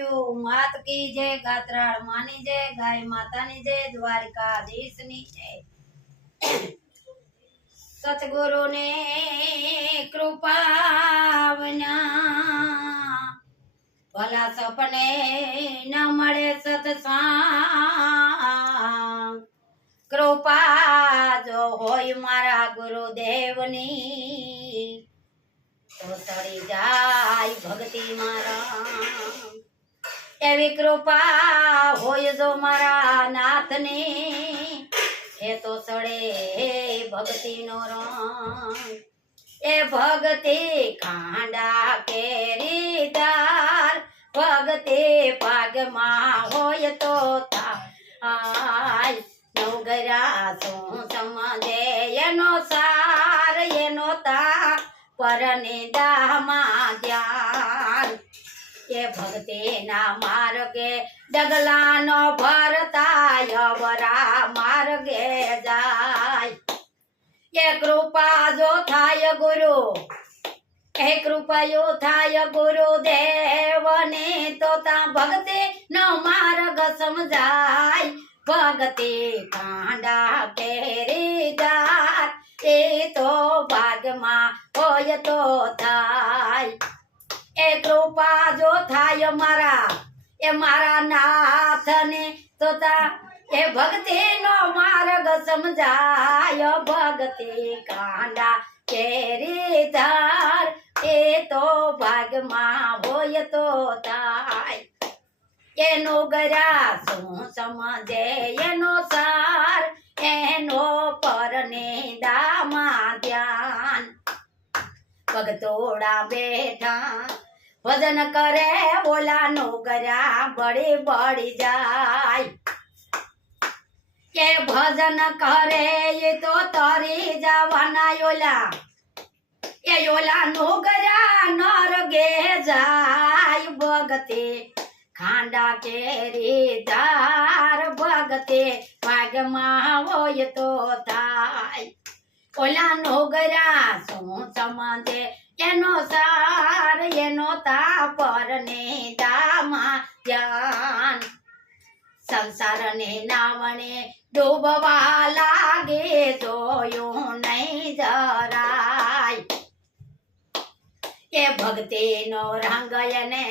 मात की जय, गात्राड़ मानी जय, गाय माता नी जय, द्वारिकाधीश नी जय। सतगुरु ने कृपा विना भला सपने न मळे सत्संग। कृपा जो होय मारा गुरुदेवनी तो सड़ी जाय भक्ति मारा। एवी कृपा होय जो मारा नाथनी ए तो सड़े भक्ति नो रंग। ए भक्ति कांडा केरीदार भक्ति पाग मा होय तो थाय। नवगरा सो समझे एनो सार एनो ता परने दामा ध्यान। ये भक्ति ना मार्गे डगला नो भरता यवरा मार्गे जाय। ये कृपा जो थाय गुरु हे कृपा यो थाय गुरु देवने तो ता भक्ति नो मार्ग समझाय। भक्ति कांडा केरीदार ए तो भाग मा होय तो थाय। ए कृपा जो थाय मारा ए मारा नाथ ने तो ता ए भक्ति नो मार्ग समझाय। भक्ति कांडा केरीदार ए तो भाग मा होय तो थाय। एनो गरा सो समझे एनो सार एनो परने दामा ध्यान। भगतोड़ा बैठा भजन करे बोला नोगरा बड़ी बड़ी जाय। ये भजन करे ये तो तरी जवाना योला ये योला नोगरा नर गे जाय। भगते खांडा केरीदार भगते पाग मा होय तो थाय। ओला नोगरा सो समझे एनो सार एनो ता परने दामा ध्यान। संसार ने नावणे डूबवा लागे जोयो नहीं जराय। ये भक्ति नो रंग यने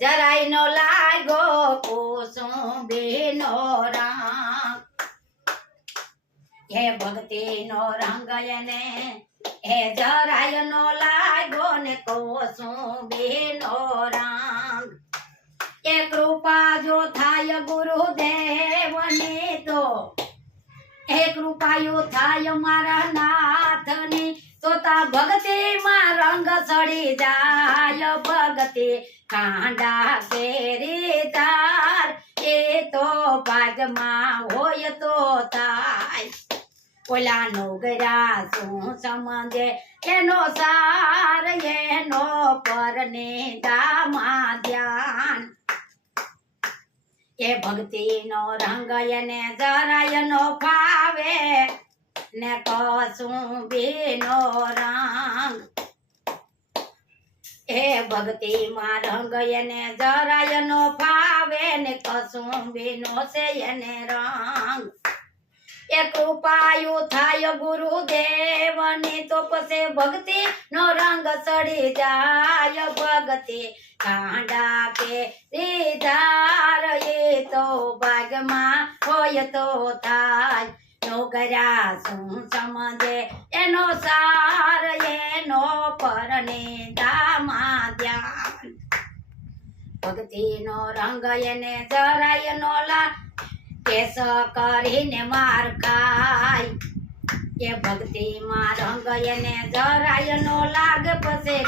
जराय नो लागो कुसुम्बी नो रंग। हे भक्ति नो रंग यने हे जराय नो लागो ने कुसुम्बी नो रंग। ए कृपा जो थाय गुरुदेव ने तो हे कृपा यो थाय मारा नाथ ने तो ता भक्ति मा रंग सड़ी जाय। भक्ति कांडा केरीदार ए तो भाग मा होय तो थाय। ओला नोगरा सो समझे एनो सार एनो परने दामा ध्यान। ये भक्ति नो रंग यने जराय नो पावे ने कुसुम्बी नो रंग। हे भक्ति मा रंग यने जराय नो पावे ने कुसुम्बी नो से यने रंग। ए कृपा यो थाय गुरुदेव ने तो पसे भक्ति नो रंग सड़ी जाय। भक्ति कांडा केरीदार ये तो भाग मा होय तो थाय। नोगरा सो समझे एनो सार एनो परने दामा ध्यान। भक्ति नो रंग यने जराय नो ला केस करीने मार खाय। ये भक्ति मा रंग यने जराय नो लाग पसे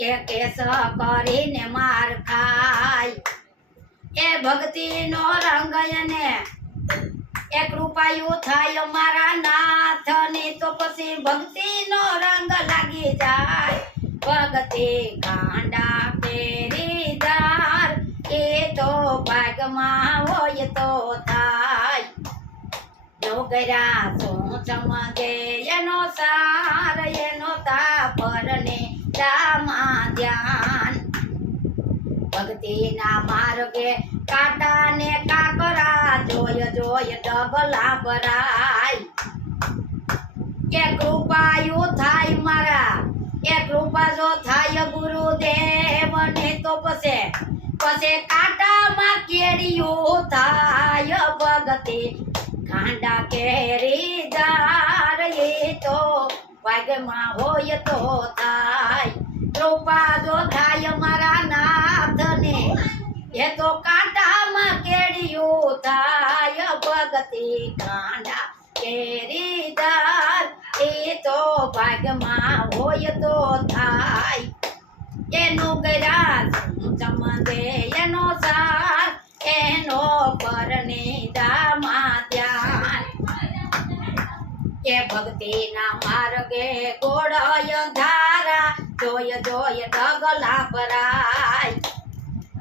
ए केस करीने मार खाय। ए भक्ति नो रंग यने ए कृपा यो थाय मारा नाथ ने तो पसे भक्ति नो रंग लागी जाय। भक्ति कांडा केरीदार ए तो भाग मा होय तो थाय। नोगरा सो समझे एनो सार एनो ता परने दामा ध्यान। ભક્તિના માર્ગે કાંટા ને કાકરા જોય જોય ડગલા ભરાય કે કૃપાયુ થાય મારા એ કૃપા જો થાય ગુરુદેવ ને તો પછી કાંટામાં કેડિયું થાય ભક્તિ કાંડા કેરી દાર એ તો ભાગ્યમાં હોય તો થાય કૃપા જો થાય મારા નાથને એ તો કાંટામાં કેડિયું થાય ભક્તિ કાંડા કેરી દાર એ તો ભાગ્યમાં હોય તો થાય એનો ગયા સમજે એનો સાર એનો પરનિદામાં ધ્યાન કે ભક્તિના માર્ગે ગોળય ધારા જોય જોય ડગલા ભરાય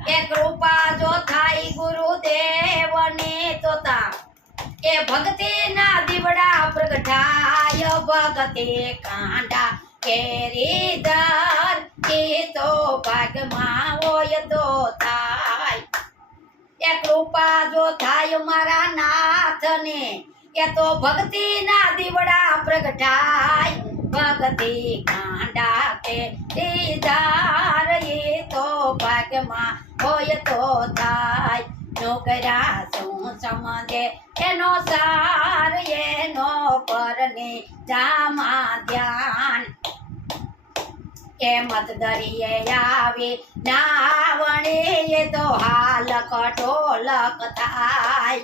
એ કૃપા જો થાય ગુરુદેવની તોતા એ ભક્તિના દીવડા પ્રગટાય ભક્તિ કાંડા કેરી દર એ તો ભાગમાં હોય તો થાય એ કૃપા જો થાય મારા નાથને એ તો ભક્તિના દીવડા પ્રગટાય ભક્તિ કાંડા કેરી દર એ તો ભાગમાં હોય તો થાય નોકરા શું સમજે એનો સાર એનો પરને જામા ધ્યાન કે મત દરિયે આવી નાવણે એ તો હાલ કટોલક થાય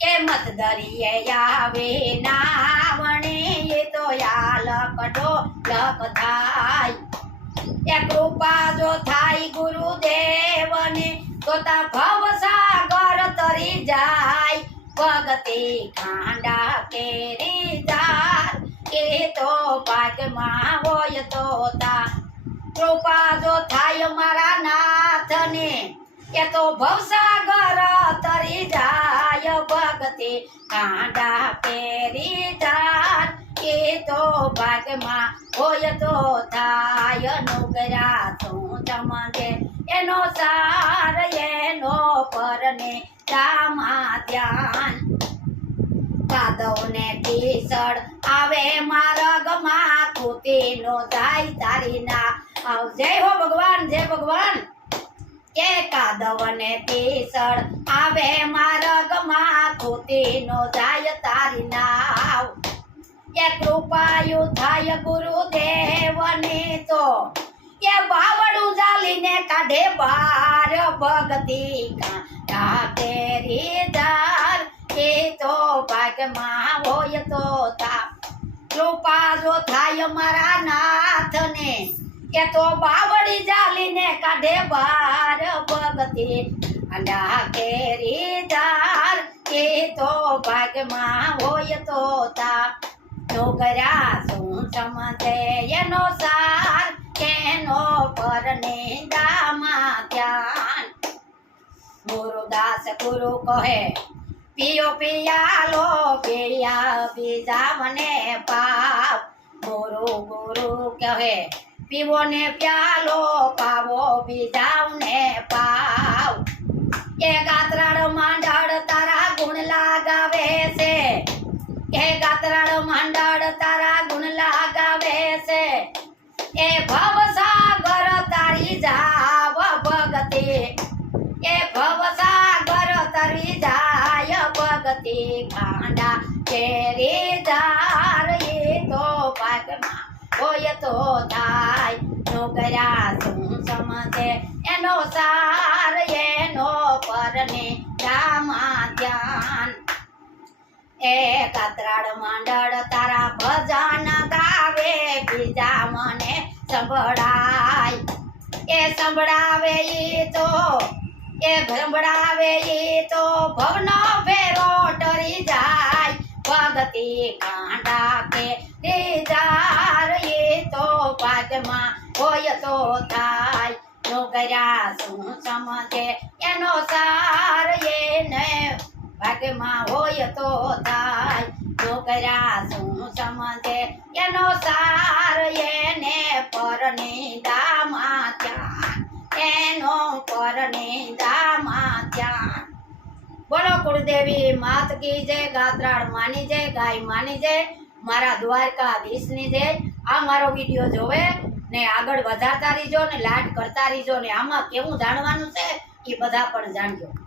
કે મત દરિયે આવી નાવણે એ તો હાલ કટોલક થાય એ કૃપા જો થાય ગુરુદેવને તોતા ભવસાગર તરી જાય ભક્તિ કાંડા કેરી દાર એ તો ભાગમાં હોય તો તા કૃપા જો થાય મારા નાથને એ તો ભવસાગર તરી જાય ભક્તિ કાંડા કેરી દાર એ તો ભાગમાં હોય તો થાય નુગરા તું સમજે એનો સાર એનો પરને જામા ધ્યાન કાદવ ને ટીસળ આવે માર્ગમાં ખૂટીનો જાય તારી ના આવ જય હો ભગવાન જય ભગવાન કે કાદવ ને ટીસળ આવે માર્ગમાં ખૂટીનો જાય તારી નાવ કે કૃપાયુ થાય ગુરુદેવની તો કે બાવડું જાલીને કાઢે બાર ભક્તિ કાંડા કેરી દાર એ તો ભાગમાં હોય તો તા કૃપા જો થાય મારા નાથને કે તો બાવડી જાલીને કાઢે બાર ભક્તિ કાંડા કેરી દાર એ તો ભાગમાં હોય તો તા નોકરા શું સમજે એનો સાર એનો પરને દામા ધ્યાન ગુરુદાસ ગુરુ કહે પિયો પિયાલો પિયા બીજા મને પાપ ગુરુ ગુરુ કહે પીવો ને પ્યાલો પાવો બીજાને પાવ એ ગાત્રાળ માંડળ તારા ગુણ લાગાવે છે એ ગાત્રાળ માંડળ તારા ગુણ લાગાવે છે એ ભવસાગર તારી જાવ ભગતિ એ ભવસાગર તારી જાય ભગતિ કાંડા કેરી ધાર એ તો ભાગમાં હોય તો થાય નોકરા શું સમજે એનો સાર એનો પરને જામા ધ્યાન એ કાતરાળ માંડળ તારા ભજન ગાવે બીજા મને સંભળાય એ સંભળાવે ઈ તો એ સંભળાવે ઈ તો ભવનો ફેરો ટરી જાય ભગતિ કાંડા કે રીજાર એ તો ભાગમાં હોય તો થાય નોકરા શું સમજે એનો સાર એને ભાગમાં હોય તો થાય નોકરા શું સમજે એનો સાર એને પરને દામા ધ્યાન એનો પર નિંદામાં ધ્યાન. બોલો કુળદેવી માત કી જય, ગાત્રાળ માની જય, ગાય માની જય, મારા દ્વારકાધીશની જય. આ મારો વિડીયો જોવે ને આગળ વધારતા રહીજો ને લાડ કરતા રહીજો ને આમાં કેવું જાણવાનું છે એ બધા પણ જાણજો.